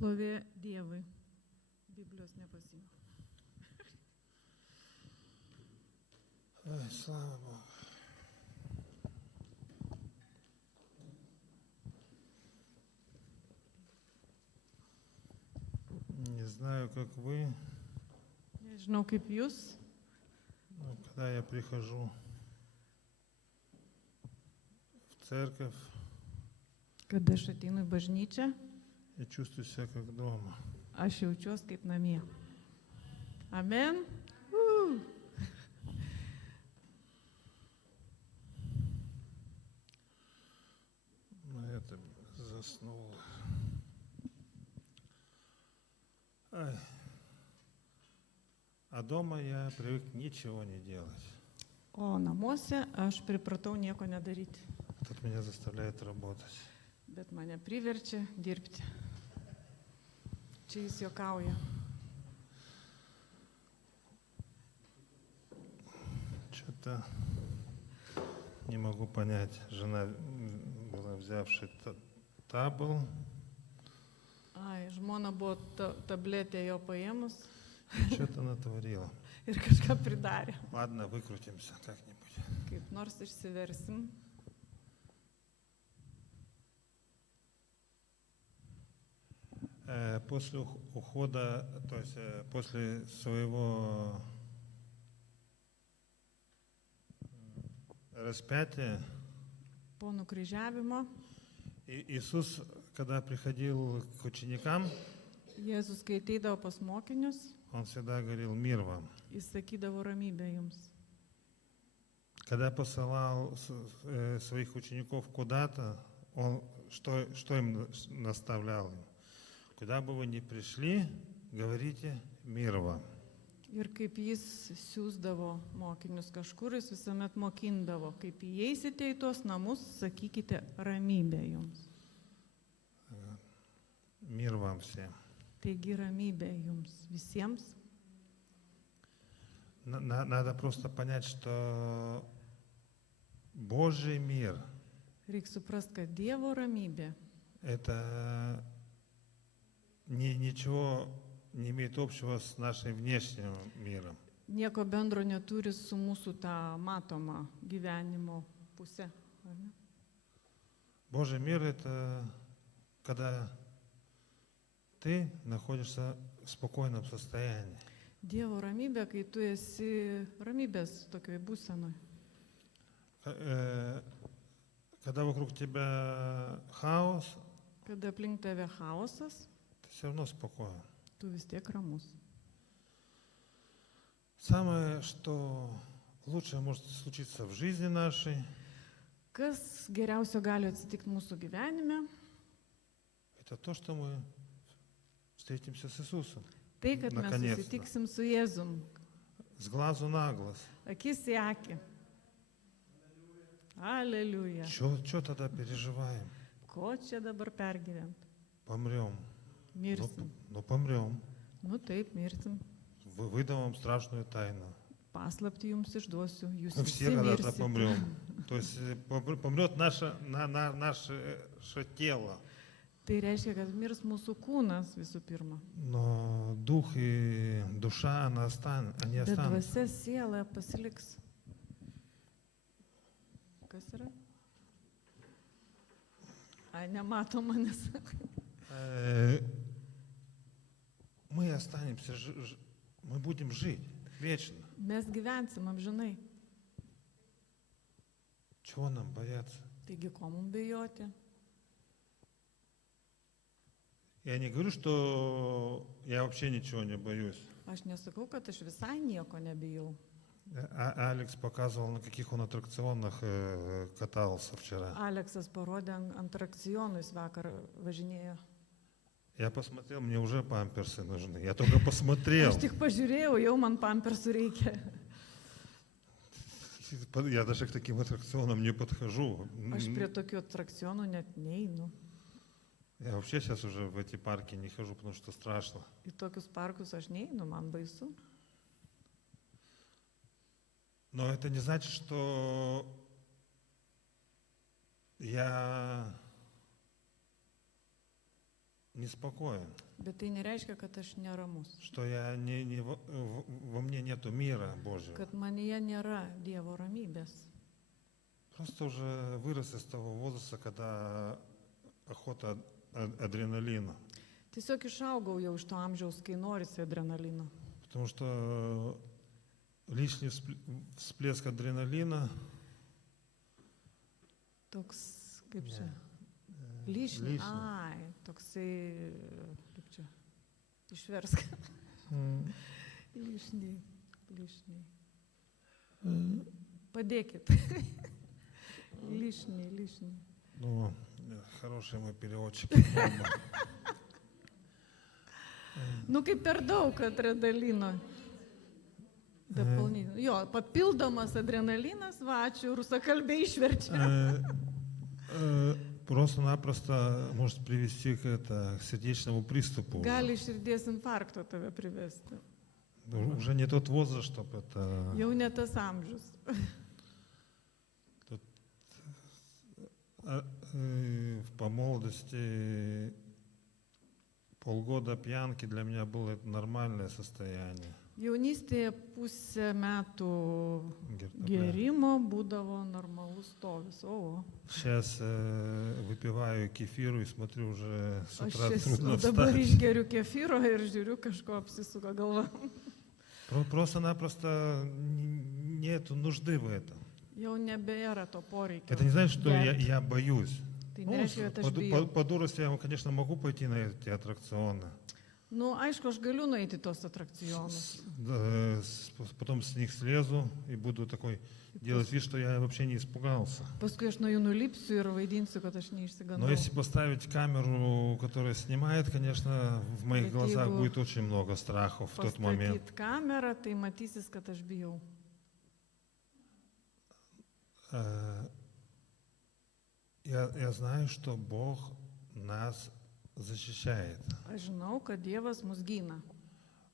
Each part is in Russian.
Šlovė Dievui. Biblijos nepasiimau. Ой, слава Богу. Не знаю, как вы, Nežinau kaip jūs, но когда я прихожу в церковь, kada aš ateinu į bažnyčią, я чувствую себя как дома. aš jaučiuosi kaip namie. Amen. На это заснул. Ай. А дома я привык ничего не делать. O namuose aš pripratau nieko nedaryti, Тут меня заставляет работать. bet mane priverčia dirbti. Čia jis juokauja. Что-то не могу понять. Жена была взявшая табл, Ai, žmona buvo tabletė jo paėmus что-то натворила. ir kažką pridarė. Ладно, выкрутимся как-нибудь. Kaip nors išsiversim. После ухода, то есть после своего распятия, Po nukryžiavimo Иисус, когда приходил к ученикам, Jėzus, kai ateidavo pas mokinius, Он всегда говорил «Мир вам». jis sakydavo ramybę jums. Когда посылал своих учеников куда-то, Он что им наставлял? Куда бы вы ни пришли, говорите «Мир вам». Ir kaip jis siūsdavo mokinius kažkur, jis visuomet mokindavo, kaip įeisite į tuos namus, sakykite ramybę jums. Мир вам всем. Taigi ramybė jums visiems. Надо просто понять, что Божий мир Reikia suprasti, kad Dievo ramybė – это ничего не имеет общего с нашим внешним миром. nieko bendro neturi su mūsų tą matomą gyvenimo pusę. Ar ne? Божий мир – это когда ты находишься в спокойном состоянии. Dievo ramybė, kai tu esi ramybės tokioj būsenoj. Когда вокруг тебя хаос, Kada aplink tave chaosas, ты все равно спокоен. tu vis tiek ramus. Самое, что лучшее может случиться в жизни нашей, Kas geriausio gali atsitikti mūsų gyvenime? это то, что мы встретимся с Иисусом. Tai, kad mes Наконец-то. susitiksim su Jėzum, С глазу на глаз. akis į akį. Aleliuja. Что тогда переживаем? Ko čia dabar pergyvent? Помрем. Mirsim. Ну, помрем. Nu taip, mirsim. Выдам вам страшную тайну. Paslapti jums išduosiu. Jūs Мы visi все когда-то mirsit. помрем. То есть помрет наше тело. Tai reiškia, kad mirs mūsų kūnas visų pirma. Но дух и душа, они Bet останутся. dvasia siela pasiliks. Kas yra? Ai, nemato manęs. Мы останемся, мы будем жить вечно. Mes gyvensim amžinai. Чего нам бояться? Taigi, ko mums bijoti? Я не говорю, что я вообще ничего не боюсь. Aš nesakau, kad aš visai nieko nebijau. Алекс показывал, на каких он аттракционах катался вчера. Aleksas parodė ant atrakcionų, jis vakar važinėjo. Я посмотрел, мне уже памперсы нужны. Я только посмотрел. Aš tik pažiūrėjau, jau man pampersų reikia. Я даже к таким аттракционам не подхожу. Aš prie tokių atrakcionų net neinu. Я вообще сейчас уже в эти парки не хожу, потому что страшно. Į tokius parkus aš neinu, man baisu. Но это не значит, что я неспокоен, Bet tai nereiškia, kad aš neramus, что я во мне нету мира Божьего. kad manyje nėra Dievo ramybės. Просто уже вырос из того возраста, когда охота адреналина. Tiesiog išaugau jau iš to amžiaus, kai norisi adrenalino. Потому что лишний всплеск адреналина Toks, kaip čia, lyšniai. Lyšniai. Ai, toksai, kaip čia, išversk. Lyšniai, lyšniai. Padėkit. Lyšniai, lyšniai. Ну, хороший мой переводчик. Nu, kaip per daug adrenalino. Jo, papildomas adrenalinas, va, ačiū, rusakalbė išverčia. Просто-напросто может привести к сердечному приступу. Gali širdies infarkto tave privesti. Уже не тот возраст, чтобы это... Jau ne tas amžius. По молодости полгода пьянки для меня было это нормальное состояние. Jaunystėje pusę metų gerimo būdavo normalus stovis. O. Сейчас выпиваю кефиру и смотрю уже с утра Aš трудно dabar встать. išgeriu kefyro ir žiūriu, kažko apsisuka galva. Просто-напросто нет нужды в этом. Jau nebėra to poreikio. Это не значит, что gerti. я боюсь. Tai nereiškia, kad aš bijau. По дурости я, конечно, могу пойти на эти аттракционы. Nu, aišku, aš galiu nueiti tos atrakcionus. Потом с них слезу и буду такой делать вид, что я вообще не испугался. Paskui aš nuo jų nulipsiu ir vaidinsiu, kad aš Но neišsigandau. если поставить камеру, которая снимает, конечно, в моих Bet глазах jeigu будет очень много страхов в тот момент. Pastatyt kamerą, tai matysis, kad aš bijau. Я знаю, что Бог нас защищает. Aš žinau, kad Dievas mus gina,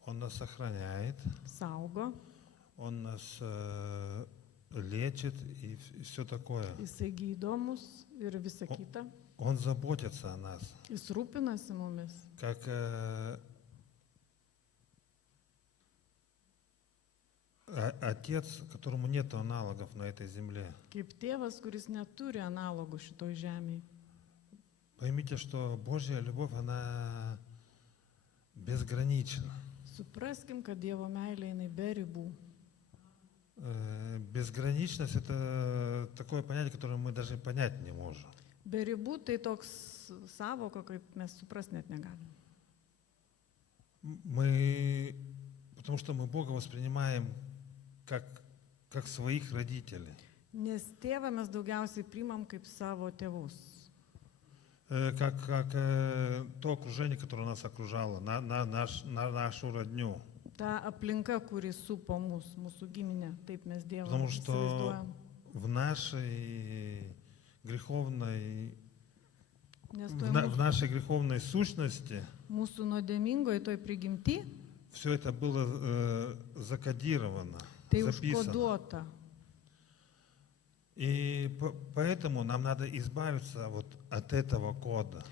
Он нас сохраняет, saugo, Он нас лечит и все такое. jisai gydo mus ir visa kita. Он заботится о нас. Jis rūpinasi mumis. Как отец, которому нет аналогов на этой земле. Kaip tėvas, kuris neturi analogų šitoj žemėje. Поймите, что Божья любовь, она безгранична. Supraskim, kad Dievo meilė jinai be ribų. Безграничность — это такое понятие, которое мы даже понять не можем. Be ribų tai toks savoka, kaip mes suprast net negalim. Потому что мы Бога воспринимаем как своих родителей. Nes tėvą mes daugiausiai priimam kaip savo tėvus. Как то окружение, которое нас окружало, нашу родню. Ta aplinka, kuri supo mus, mūsų giminę, taip mes Dievą Потому что įsivaizduojam. в нашей греховной, Nes в нашей греховной сущности mūsų nuodėmingoje toj prigimti, все это было закодировано, tai записано. užkoduota. И поэтому нам надо избавиться вот от этого кода.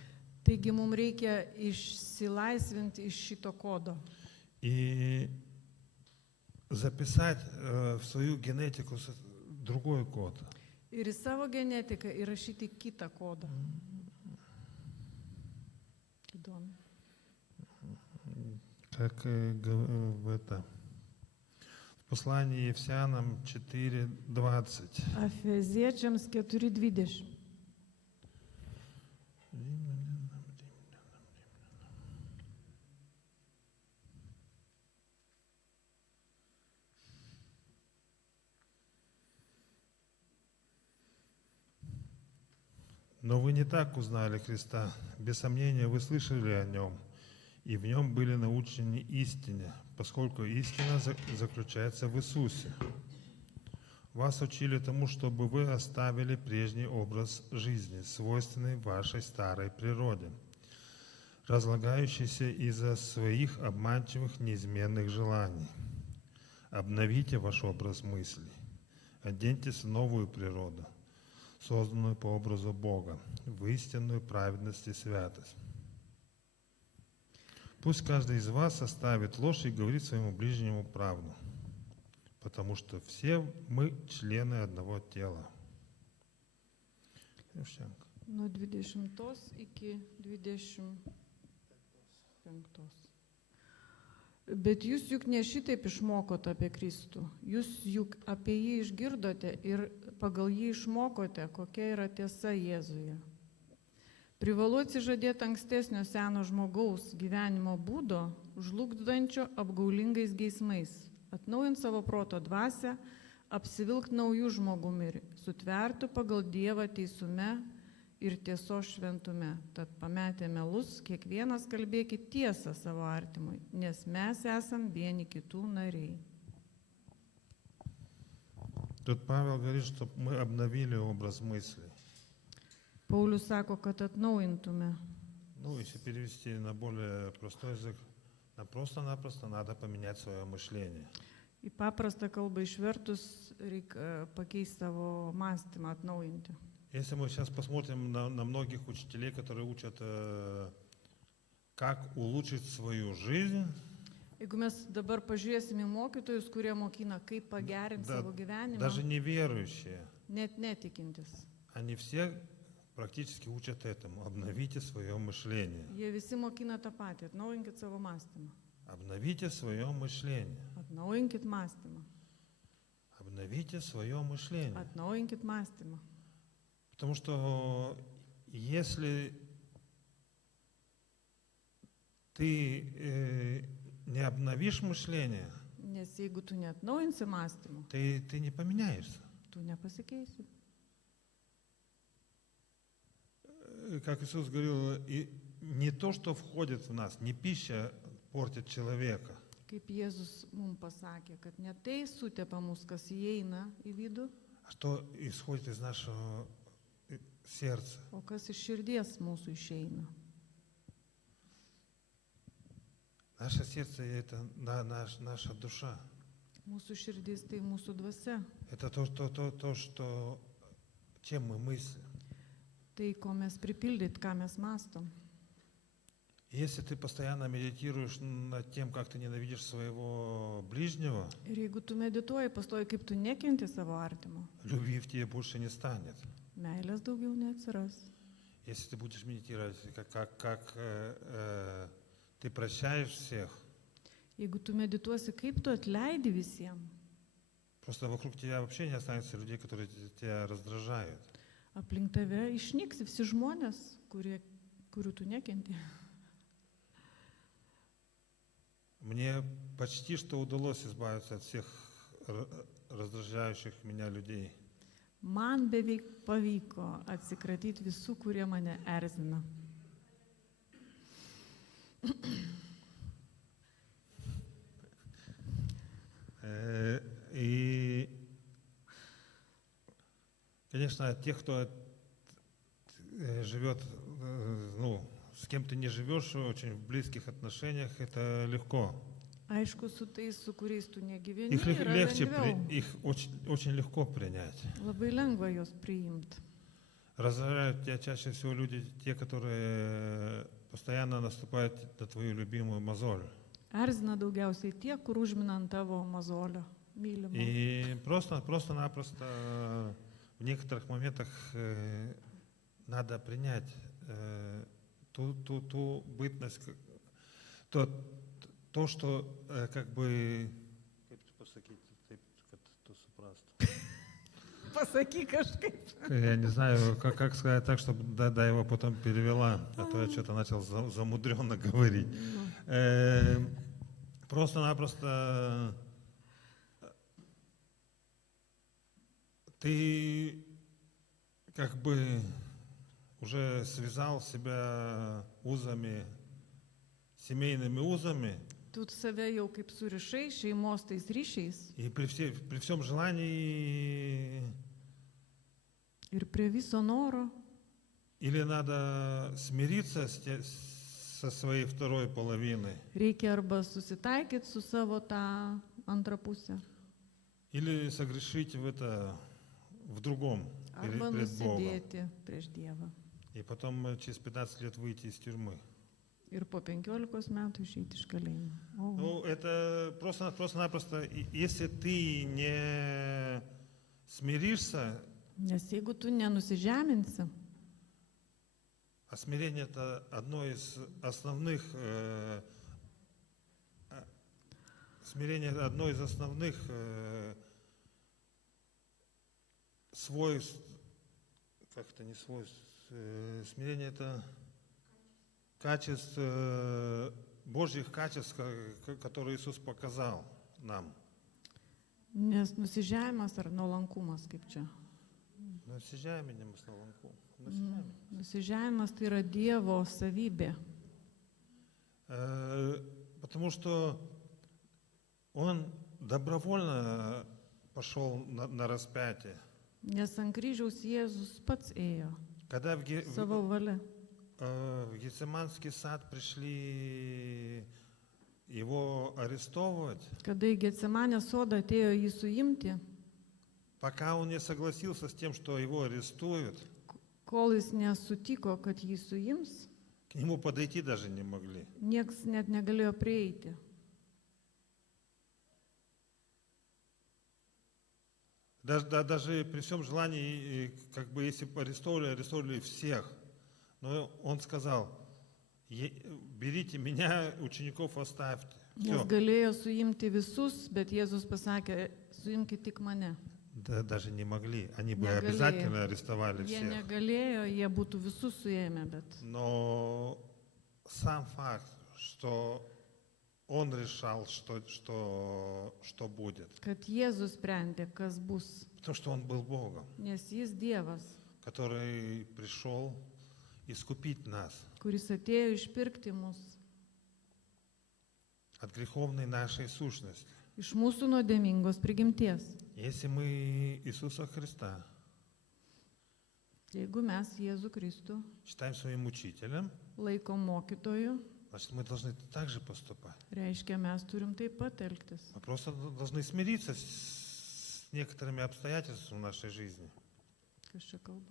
Taigi mums reikia išsilaisvinti iš šito kodo. И записать в свою генетику другой код. Ir į savo genetiką įrašyti kitą kodą. Įdomu. Как в послании Ефесянам 4:20. Efeziečiams 4:20. Но вы не так узнали Христа. Без сомнения, вы слышали о Нем, и в Нем были научены истине, поскольку истина заключается в Иисусе. Вас учили тому, чтобы вы оставили прежний образ жизни, свойственный вашей старой природе, разлагающийся из-за своих обманчивых неизменных желаний. Обновите ваш образ мыслей, оденьтесь в новую природу, созданную по образу Бога, в истинную праведность и святость. Пусть каждый из вас оставит ложь и говорит своему ближнему правду, потому что все мы члены одного тела. Nuo 20 iki 25. Bet jūs juk ne šitaip išmokote apie Kristų. Jūs juk apie jį išgirdote ir pagal jį išmokote, kokia yra tiesa Jėzuje. Privalu atsižadėti ankstesnio seno žmogaus gyvenimo būdo, žlugdančio apgaulingais geismais, atnaujint savo proto dvasią, apsivilkt naujų žmogumi ir sutverti pagal Dievą teisume ir tiesos šventume. Tad pametę melus, kiekvienas kalbėkit tiesą savo artimui, nes mes esam vieni kitų nariai. Тут Павел говорит, что мы обновили образ мысли. Paulius sako, kad atnaujintume. Ну, если перевести на более простой язык, нам просто-напросто надо поменять свое мышление. Į paprastą kalbą išvertus reikia pakeisti savo mąstymą, atnaujinti. Если мы сейчас посмотрим на многих учителей, которые учат, как улучшить свою жизнь, Jeigu mes dabar pažiūrėsime mokytojus, kurie mokina, kaip pagerinti savo gyvenimą, даже неверующие, net netikintis, они все практически учат этому. Обновите свое мышление. jie visi mokina tą patį, atnaujinkit savo mąstymą. Обновите свое мышление. Atnaujinkit mąstymą. Обновите свое мышление. Atnaujinkit mąstymą. Потому что если ты не обновишь мышление, Nes jeigu tu neatnaujinsi mąstymą, ты не поменяешься. tu nepasikeisi. Как Иисус говорил, и не то, что входит в нас, не пища портит человека, Kaip Jėzus mums pasakė, kad ne tai sutepa mus, kas įeina į vidų, а что исходит из нашего сердца. o kas iš širdies mūsų išeina. Наше сердце – это наша душа. Mūsų širdis tai mūsų dvasia. Это то, что, чем мы мыслим. Tai, ko mes pripildyt, ką mes mastom. Если ты постоянно медитируешь над тем, как ты ненавидишь своего ближнего, Ir jeigu tu medituoji, pastoji, kaip tu nekenti savo artimo, любви в тебе больше не станет. meilės daugiau neatsiras. Если ты будешь медитировать, как ты прощаешь всех, Jeigu tu medituosi, kaip tu atleidi visiems, просто вокруг тебя вообще не останется людей, которые тебя раздражают. aplink tave išnyks visi žmonės, kurių tu nekenti. Мне почти что удалось избавиться от всех раздражающих меня людей. Man beveik pavyko atsikratyti visų, kurie mane erzina. И, конечно, тех, кто живет, с кем ты не живешь очень в близких отношениях, это легко. Aišku, su tais, su kuriais tu negyveni, Их yra легче, lengviau. их очень легко принять. Labai lengva juos priimti. Раздражают тебя чаще всего люди, те, которые постоянно наступают на твою любимую мозоль. Erzina daugiausiai tie, kur užmina ant tavo mazolio mylimo. И просто-напросто в некоторых моментах надо принять ту бытность, то, что как бы... Pasakyk kažkaip. Я не знаю, как сказать так, чтобы да его потом перевела, а то я что-то начал замудренно говорить. Просто-напросто ты как бы уже связал себя узами, семейными узами, Tu save jau kaip surišai šeimos tais ryšiais и при всем желании ir prie viso noro или надо смириться со своей второй половиной, reikia arba susitaikyti su savo tą antrą pusę, или согрешить в другом, arba перед Богом. nusidėti prieš Dievą И потом через 15 лет выйти из тюрьмы. Ir po 15 metų išeiti iš kalėjimo. O, Ну, это просто-напросто, если ты не смиришься, nes jeigu tu nenusižeminsi, а смирение это одно из основных, смирение это одно из основных свойств, как это не свойств, смирение это качеств, Божьих качеств, которые Иисус показал нам. nes nusižemimas ar nuolankumas, kaip čia. Nusižeminimas, nuolankumas. Nusižemimas tai yra Dievo savybė, Потому что Он добровольно пошел на распятие. nes ant kryžiaus Jėzus pats ėjo Когда savo valia. в Гефсиманский сад пришли его арестовывать, Kada į Getsemanės sodą atėjo jį suimti, пока он не согласился с тем, что его арестуют, kol jis nesutiko, kad jį suims, к нему подойти даже не могли. nieks net negalėjo prieiti. Даже при всем желании, как бы если бы арестовывали всех. Но он сказал: берите меня, учеников оставьте. Nes Все. galėjo suimti visus, bet Jėzus pasakė, suimkite tik mane. Да, даже не могли. Они бы Не обязательно могли. арестовали Jie всех. negalėjo, jie būtų visus suėmę, bet Но сам факт, что он решал, что будет. kad Jėzus sprendė, kas bus, Потому что он был Богом, nes jis Dievas, который пришел искупить нас kuris atėjo išpirkti mus от греховной нашей сущности. iš mūsų nuodėmingos prigimties. Если мы Иисуса Христа Jeigu mes Jėzų Kristų считаем своим учителем, laikom mokytoju, значит, мы должны так же поступать. reiškia, mes turim taip pat elgtis. Мы просто должны смириться с некоторыми обстоятельствами в нашей жизни. Kas čia kalba?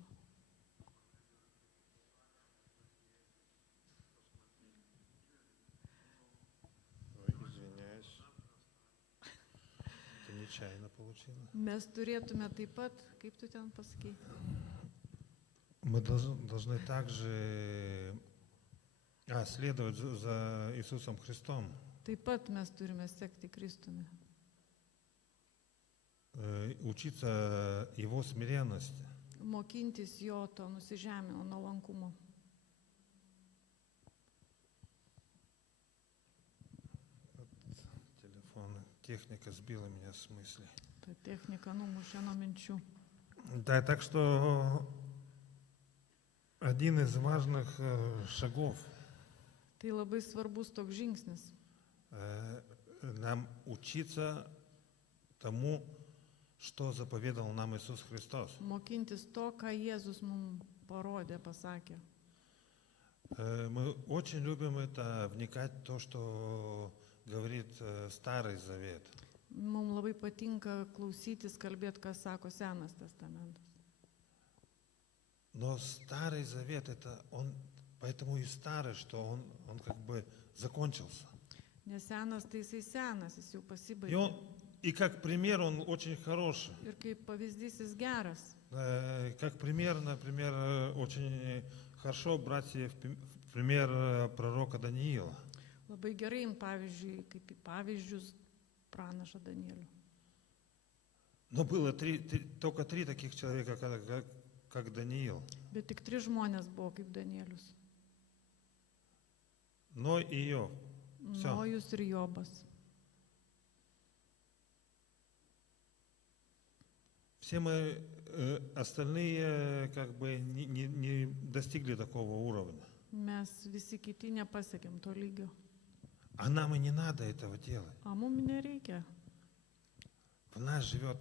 Ой, извиняюсь. Это нечаянно получилось. Mes turėtume taip pat, kaip tu ten pasakai, Мы должны также следовать за Иисусом Христом, taip pat mes turime sekti Kristumi, учиться Его смиренности. mokintis jo to nusižemino nuolankumo. Телефон, техника сбила меня с мысли. Ta technika numušė nuo minčių. Да, так что один из важных шагов Tai labai svarbus toks žingsnis. Нам учиться тому, что заповедал нам Иисус Христос. Mokintis to, ką Jėzus mums parodė, pasakė. Мы очень любим это, вникать в то, что говорит Старый Завет. Mums labai patinka klausytis, kalbėti, ką sako Senas testamentas. Но Старый Завет, поэтому и старый, что он как бы закончился. Nes senas tai jisai senas, jis jau И, pasibaigė. и как пример он очень хороший. Ir kaip pavyzdys jis geras. Как пример, например, очень хорошо брать себе в пример пророка Даниила. Labai gerai, pavyzdžiui, kaip į pavyzdžius pranašą Danielių. Но было только три таких человека, как Даниил. Bet tik 3 žmonės buvo kaip Danielius. Ной и Иов. Всё. Nojus ir Jobas. Все мы остальные как бы не достигли такого уровня. Mes visi kiti nepasiekėm to lygio. А нам и не надо этого делать. O mums nereikia. В нас живет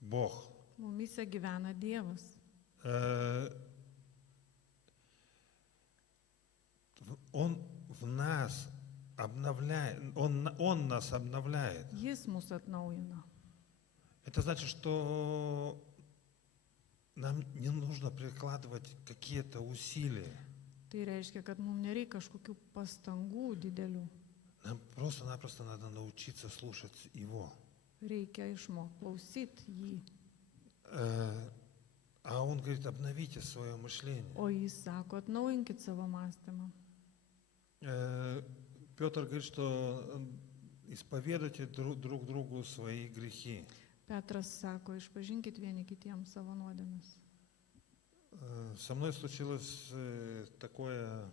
Бог. Mumise gyvena Dievas. Он в нас обновляет, он нас обновляет. Jis mus atnaujina. Это значит, что нам не нужно прикладывать какие-то усилия. Tai reiškia, kad mums nereikia kažkokių pastangų didelių. Нам просто-напросто надо научиться слушать Его. Reikia išmokti klausyti jį. А Он говорит, обновите свое мышление. O jis sako, atnaujinkit savo mąstymą. Петр говорит, что исповедуйте друг другу свои грехи. Petras sako, išpažinkit vieni kitiems savo nuodėmes. Со мной случилось такое,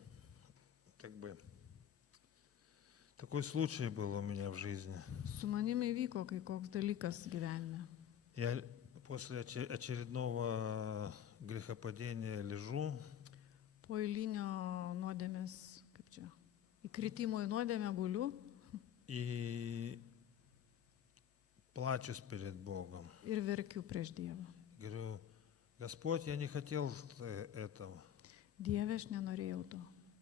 такой случай был у меня в жизни. Su manimi įvyko kai koks dalykas gyvenime. Я после очередного грехопадения лежу, Po eilinio nuodėmės, kaip čia, įkritimo į nuodėmę guliu и плачусь перед Богом. ir verkiu prieš Dievą. Говорю, Господь, я не хотел этого. Dieve, aš nenorėjau to.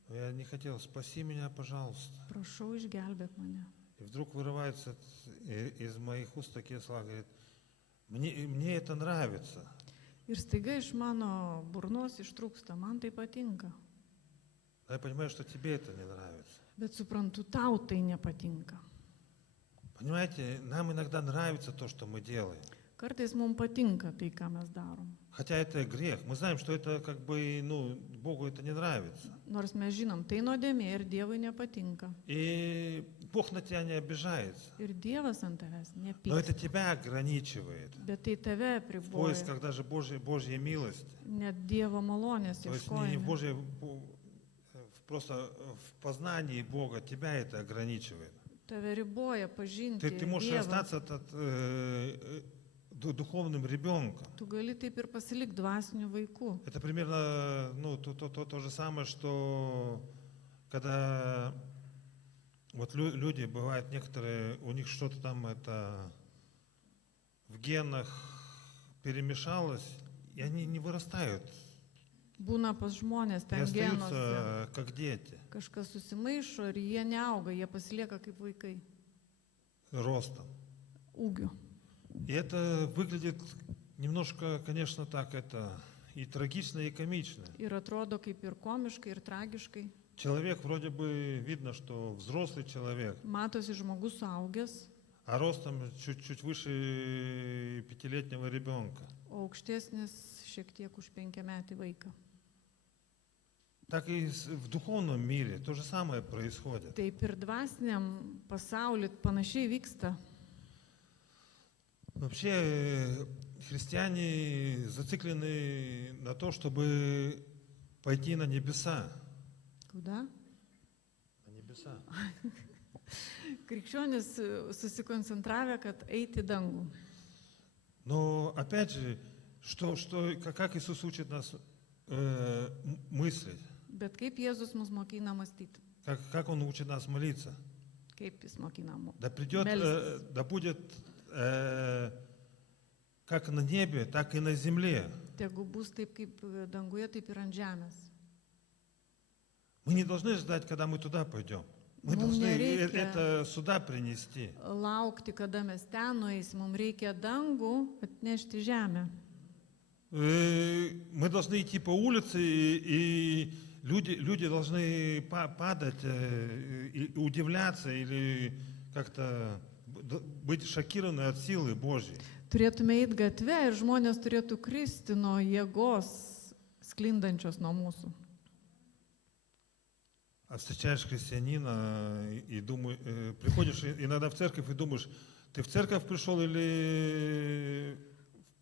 Я не хотел, спаси меня, пожалуйста. Prašau, išgelbėk mane. И вдруг вырываются из моих уст такие слова, говорит, мне это нравится. Ir staiga iš mano burnos ištrūksta, man tai patinka. Я понимаю, что тебе это не нравится. Bet suprantu, tau tai nepatinka. Понимаете, нам иногда нравится то, что мы делаем. Kartais mums patinka tai, ką mes darom. Хотя это грех. Мы знаем, что это Богу это не нравится. Nors mes žinom, tai nuodėmė ir Dievui nepatinka. И Бог на тебя не обижается. Ir Dievas ant tavęs Но это nepyksta. тебя ограничивает. Bet tai tave В priboja. поисках даже Божьей милости. Net Dievo malonės То есть не в ieškojime. Божьей, просто в познании Бога тебя это ограничивает. Tave riboja pažinti Ты можешь Dievą. остаться духовным ребенком. Tu gali taip ir pasilikti dvasiniu vaiku. Это примерно то же самое, что когда вот люди, бывают некоторые, у них что-то там это в генах перемешалось, и они не вырастают, Būna pas žmonės и ten genuose. остаются как дети, Kažkas susimaišo ir jie neauga, jie pasilieka kaip vaikai. ростом. Ūgiu. И это выглядит немножко, конечно, так это и трагично, и комично. Ir atrodo kaip ir komiškai, ir tragiškai. Человек вроде бы видно, что взрослый человек, Matosi žmogus suaugęs, а ростом чуть-чуть выше 5-летнего ребенка. o aukštesnis šiek tiek už 5-metį vaiką. Так и в духовном мире то же самое происходит. Taip ir dvasiniam pasauliu panašiai vyksta. Вообще христиане зациклены на то, чтобы пойти на небеса. Куда? На небеса. Krikščionis susikoncentravę, kad eiti į dangų. Но опять же, как Иисус учит нас мыслить, Bet kaip Jėzus mus mokina mąstyti? как Он учит нас молиться. Kaip jis mokina mus? Да будет как на небе, так и на земле. Tegu bus taip kaip danguje, taip ir ant žemės. Мы не должны ждать, когда мы туда пойдем. Мы Mums должны nereikia это сюда принести. laukti, kada mes ten nueisim. Mums reikia dangų atnešti žemę. Мы должны идти по улице, и люди должны падать и удивляться или как-то быть шокированы от силы Божьей. Turėtume eiti gatve ir žmonės turėtų kristi nuo jėgos sklindančios nuo mūsų. А встречаешь христианина и приходишь иногда в церковь и думаешь, ты в церковь пришел или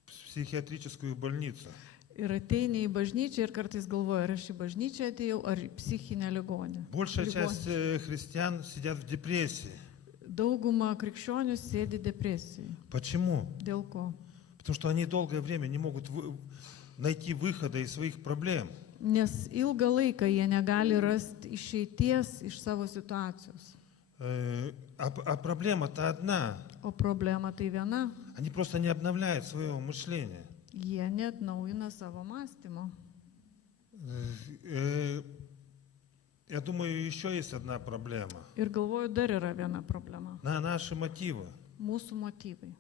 в психиатрическую больницу? Ir ateini į bažnyčią ir kartais galvoju, ar aš į bažnyčią atėjau, ar į psichinę ligonę. Большая часть христиан сидят в депрессии. Dauguma krikščionių sėdi depresijoje. Почему? Dėl ko? Потому что они долгое время не могут найти выхода из своих проблем. Nes ilgą laiką jie negali rasti išeities iš savo situacijos. А проблема-то одна. O problema tai viena, Они просто не обновляют своего мышления. jie neatnaujina savo mąstymo. Я думаю, еще есть одна проблема. Ir galvoju, dar yra viena problema. Наши мотивы. Mūsų motyvai.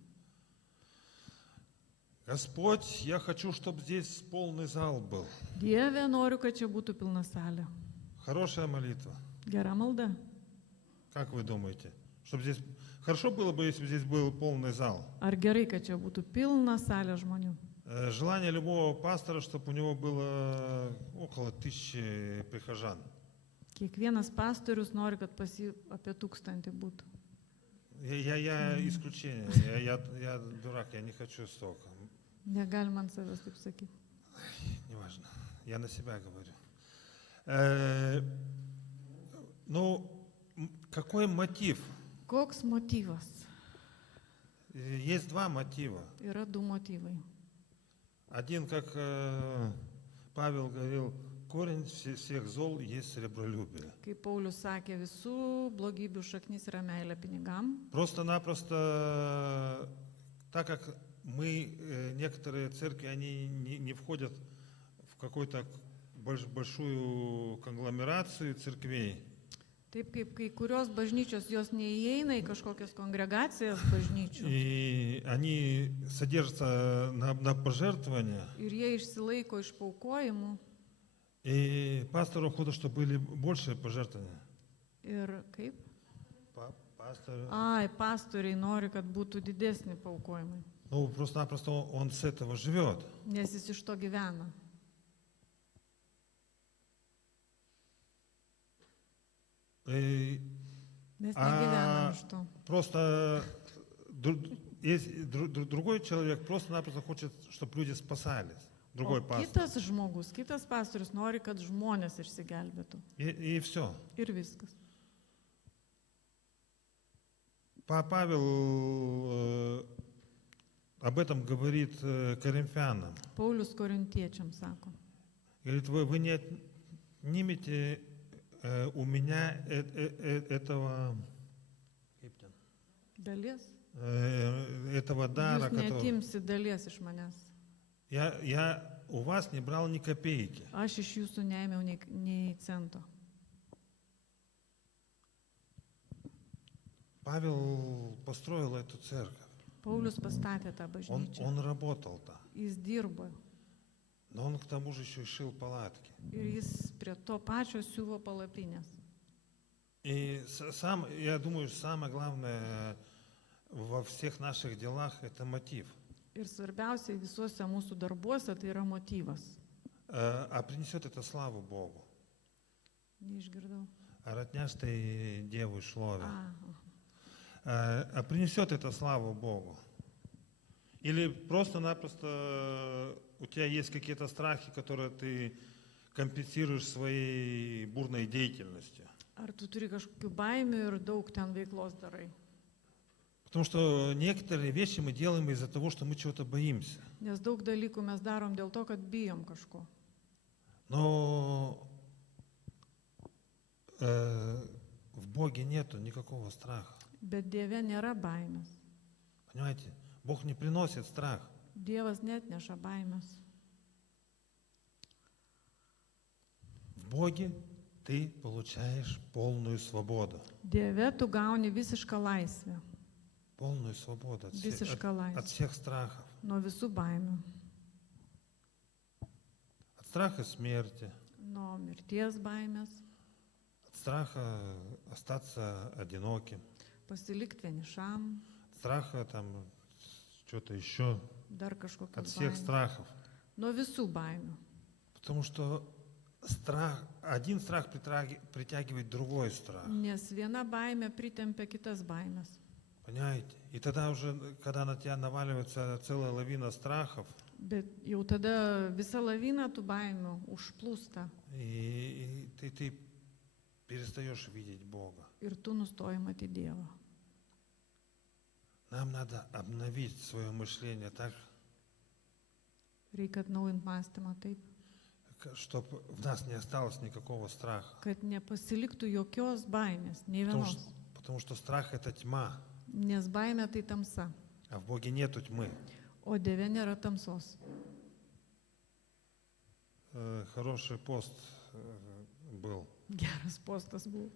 Господь, я хочу, чтобы здесь полный зал был. Dieve, noriu, kad čia būtų pilna salė. Хорошая молитва. Gera malda. Как вы думаете? Чтобы здесь... Хорошо было бы, если бы здесь был полный зал. Ar gerai, kad čia būtų pilna salė žmonių? Желание любого пастора, чтобы у него было около 1000 прихожан. Kiekvienas pastorius nori, kad pas jį apie 1000 būtų. Я исключение. Я дурак, я не хочу столько. Negalima ant savęs taip sakyti. Неважно. Я на себя говорю. Ну, какой мотив? Koks motyvas? Есть два мотива. Yra du motyvai. Один, как Павел говорил, корень всех зол есть сребролюбие. Kaip Paulius sakė, visų blogybių šaknis yra meilė pinigam. Просто-напросто, так как мы, некоторые церкви, они не входят в какую-то большую конгломерацию церквей. Taip kaip kai kurios bažnyčios jos neįeina į kažkokias kongregacijas bažnyčių. И они содержатся на пожертвования. Ir jie išsilaiko iš paukojimų. И пастору охота, чтобы были больше пожертвования. Ir kaip? Пастор. Ai, pastoriai nori, kad būtų didesni paukojimai. Ну, просто-напросто он с этого живет. Nes jis iš to gyvena. Mes negyvenam iš to. Просто другой человек просто-напросто хочет, чтобы люди спасались. Другой пастор. Kitas žmogus, kitas pastorius nori, kad žmonės išsigelbėtų. И все. Ir viskas. Павел об этом говорит коринфянам. Paulius korintiečiams sako. Говорит, вы не отнимете у меня этого Dalies. этого дара, Jūs neatimsi dalies iš manęs. Я у вас не брал ни копейки. Aš iš jūsų neėmiau nei cento. Павел построил эту церковь. Paulius pastatė tą bažnyčią. Он работал там. Jis dirbo. Но он к тому же еще и шил палатки. Ir jis prie to pačio siuvo palapinės. И я думаю, самое главное во всех наших делах это мотив. Ir svarbiausia visuose mūsų darbuose tai yra motyvas. А принесет это славу Богу. Neišgirdau. А родняш ты деву шлове. A, А принесет это славу Богу. Или просто-напросто у тебя есть какие-то страхи, которые ты компенсируешь своей бурной деятельностью. ar tu turi kažkokių baimių ir daug ten veiklos darai? Потому что некоторые вещи мы делаем из-за того, что мы чего-то боимся. Nes daug dalykų mes darom dėl to, kad bijom kažko. Но в Боге нету никакого страха. Bet Dieve nėra baimės. Понимаете? Бог не приносит страх. Dievas neatneša baimės. В Боге ты получаешь полную свободу. Dieve tu gauni visišką laisvę. Полную свободу Visišką от laisvę. всех страхов. Nuo visų baimių. От страха смерти. Nuo mirties baimės. От страха остаться одиноким. Pasilikti vienišam. От страха там что-то еще. Dar От kažkokios всех baimės. страхов. Nuo visų baimių. Потому что один страх притягивает другой страх. Nes viena baimė pritempia kitas baimės. Понимаете? И тогда уже, когда на тебя наваливается целая лавина страхов, Bet jau tada visa lavina tų baimių užplūsta и ты перестаешь видеть Бога. ir tu nustoji matyti Dievą. Нам надо обновить свое мышление так, Reikia atnaujinti mąstymą taip, чтобы в нас не осталось никакого страха. kad nepasiliktų jokios baimės, nei vienos. Потому что страх — это тьма, Nes baimė tai tamsa, а в Боге нету тьмы. o Dieve nėra tamsos. Хороший пост был. Geras postas buvo.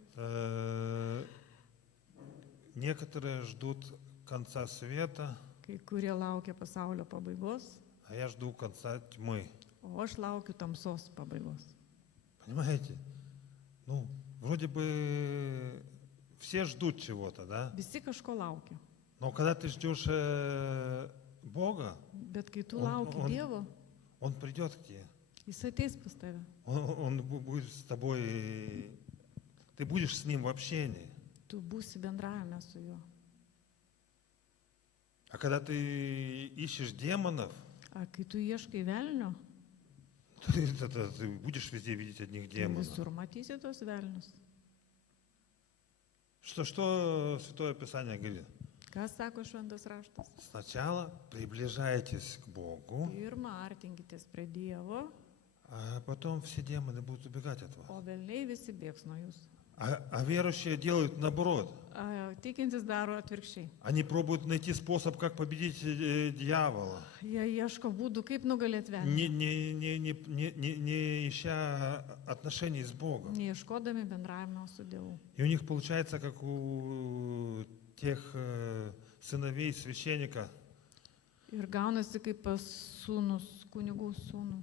Некоторые ждут конца света, Kai kurie laukia pasaulio pabaigos, а я жду конца тьмы. o aš laukiu tamsos pabaigos. Понимаете? Ну, вроде бы все ждут чего-то, да? Visi kažko laukia. Но когда ты ждешь Бога, Bet kai tu Он- lauki он- Dievo, Он придет к тебе. Jis ateis pas tave. Он будет с тобой, ты будешь с Ним в общении. Tu būsi bendravime su juo. А когда ты ищешь демонов, A kai tu ieškai velnio, ты будешь везде видеть одних tai демонов. visur matysi tos velnius. Что Святое Писание говорит? Ką sako šventas raštas? Сначала приближайтесь к Богу, Pirma, artinkitės prie Dievo, а потом все демоны будут убегать от вас. o velniai visi bėgs nuo jūsų. А верующие делают наоборот. A, tikintis daro atvirkščiai. Они пробуют найти способ, как победить дьявола, Jie ieško būdų, kaip nugalėti velnį. не ища отношений с Богом. Neieškodami bendravimo su Dievu. И у них получается, как у тех сыновей священника, Ir gaunasi kaip pas sūnus, kunigų sūnus,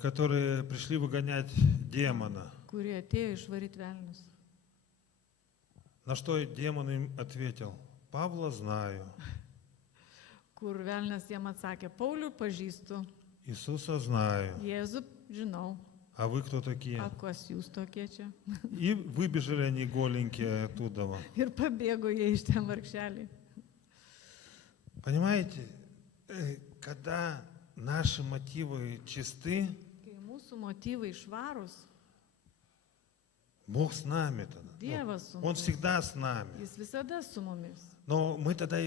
которые пришли выгонять демона. kurie atėjo išvaryti velnius. На что демон им ответил: Павла знаю, Kur velnias jiem atsakė, Paulių pažįstu, Иисуса знаю, Jėzų žinau, а вы кто такие? a kas jūs tokie čia. И выбежали они голенькие оттуда. Ir pabėgo jie iš ten vargšeliai. Понимаете, когда наши мотивы чисты, Kai mūsų motyvai švarūs, Бог с нами тогда. Dievas su Он mumis. всегда с нами. Jis visada su mumis. Но мы тогда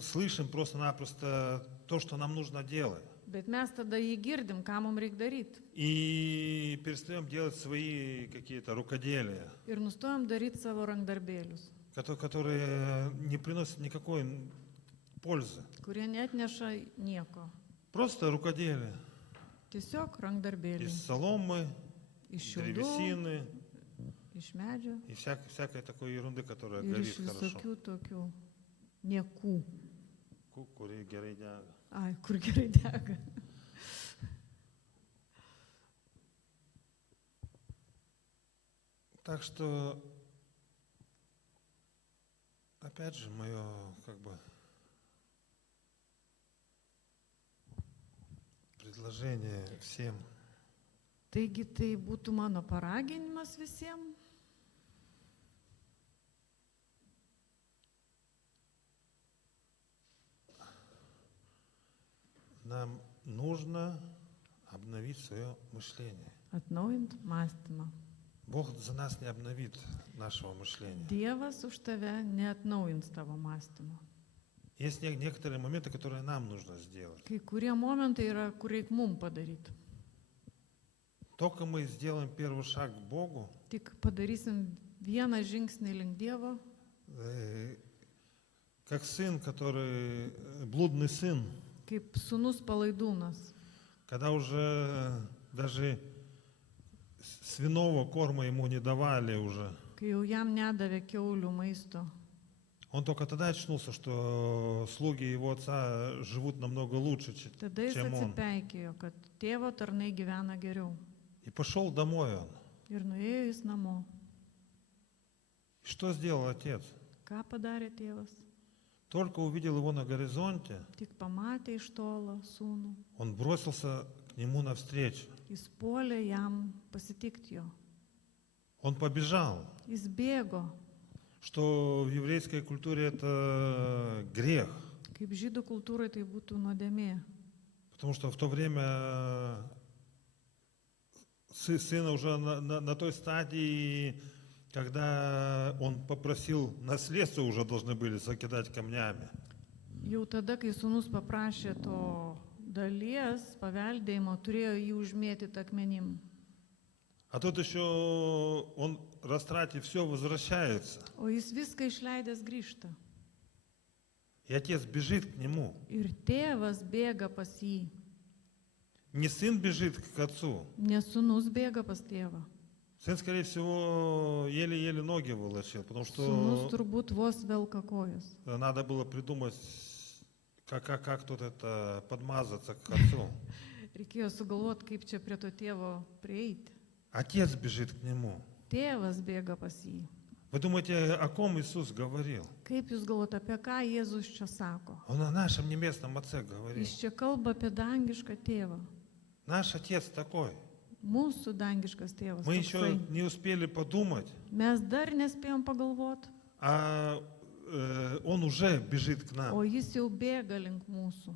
слышим просто-напросто то, что нам нужно делать. Bet mes tada jį girdim, ką mums reikia daryti. И перестаем делать свои какие-то рукоделия, Ir nustojam daryti savo rankdarbėlius, которые не приносят никакой пользы. kurie net neša nieko. Просто рукоделие. Tiesiog rankdarbėliai. Из соломы, Iš šiaudų, древесины iš medžio и всякой такой ерунды, которая ir горит iš хорошо. visokių tokių niekų. Кукури, герейдяга. Ai, kur gerai dega. Так что, опять же, мое предложение всем: Taigi tai būtų mano paraginimas visiems. нам нужно обновить свое мышление. Atnaujint mąstymą. Бог за нас не обновит нашего мышления. Dievas už tave neatnaujins tavo mąstymo. Есть некоторые моменты, которые нам нужно сделать. Kai kurie momentai yra, kur reikia mum padaryti. Только мы сделаем первый шаг к Богу, Tik padarysim vieną žingsnį link Dievo, как сын, который блудный сын, kaip sūnus palaidūnas, когда уже даже свиного корма ему не давали уже. kai jau jam nedavė kiaulių maisto. Он только тогда очнулся, что слуги его отца живут намного лучше, Tada jis чем он. atsipeikėjo, kad tėvo tarnai gyvena geriau. И пошел домой он. Ir nuėjo jis namo. И что сделал отец? Ką padarė tėvas? Только увидел его на горизонте, Tik pamatė iš tolo sūnų. он бросился к нему навстречу. Jis puolė jam pasitikti jo. Он побежал, Jis bėgo. что в еврейской культуре это грех. Kaip žydų kultūrai tai būtų nuodėmė. Потому что в то время сына уже на той стадии, когда он попросил наследство, уже должны были закидать камнями. Jau tada, kai sūnus paprašė to dalies paveldėjimo, turėjo jį užmėtyti akmenim. А тут еще он, растратив все, возвращается. O jis viską išleidęs grįžta. И отец бежит к нему. Ir tėvas bėga pas jį. Не сын бежит к отцу. Ne sūnus bėga pas tėvą. Сын, скорее всего, еле-еле ноги волочил, потому Sūnus что turbūt vos velka kojas. надо было придумать, как тут это подмазаться к отцу. Reikėjo sugalvoti, kaip čia prie to tėvo prieiti. Отец бежит к нему. tėvas bėga pas jį. Вы думаете, о ком Иисус говорил? Kaip jūs galvojate, apie ką Jėzus čia sako? Он о нашем небесном Отце говорил. Jis čia kalba apie dangišką tėvą. Наш Отец такой. Mūsų dangiškas tėvas. Мы еще Toksai. не успели подумать, Mes dar nespėjom pagalvoti, а Он уже бежит к o нам. jis jau bėga link mūsų.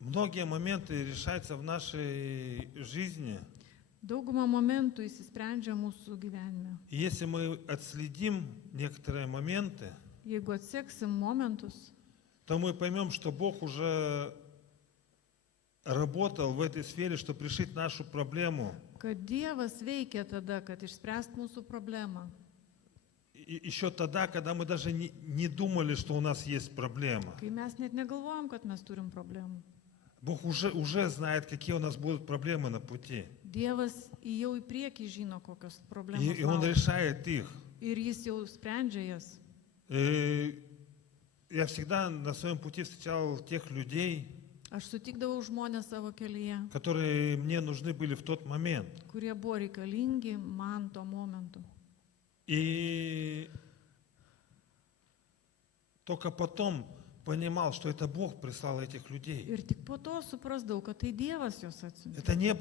Многие моменты решаются в нашей жизни. Daugumą momentų įsisprendžia mūsų gyvenime. И если мы отследим некоторые моменты, Jeigu atseksim momentus, то мы поймем, что Бог уже работал в этой сфере, чтобы решить нашу проблему. kad Dievas veikia tada, kad išspręst mūsų problemą. И еще тогда, когда мы даже не думали, что у нас есть проблема. Kai mes net negalvojam, kad mes turim problemų. Бог уже знает, какие у нас будут проблемы на пути. Dievas jau į priekį žino, kokios problemos. И Он laukia. решает их. Ir jis jau sprendžia jas. И я всегда на своем пути встречал тех людей, Aš sutikdavau žmonės savo kelyje, которые мне нужны были в тот момент. kurie buvo reikalingi man tuo momentu. И только потом понимал, что это Бог прислал этих людей. Ir tik po to suprasdavau, kad tai Dievas juos atsiuntė. Это не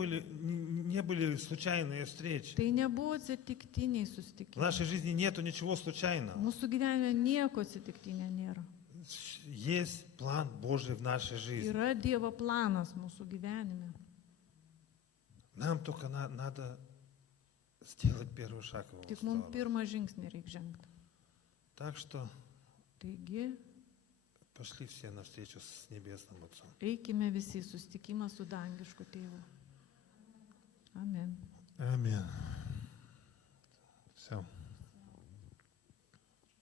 были случайные встречи. Tai nebuvo atsitiktiniai В susitikimai. нашей жизни нету ничего случайного. Mūsų gyvenime nieko atsitiktinio nėra. Есть план Божий в нашей жизни. Yra Dievo planas mūsų gyvenime. Нам только надо сделать первый шаг в его Tik mums сторону. pirmą žingsnį reikia žengti. Так что Taigi, пошли все навстречу с Небесным Отцом. eikime visi į susitikimą su dangišku tėvu. Amen. Аминь. Все.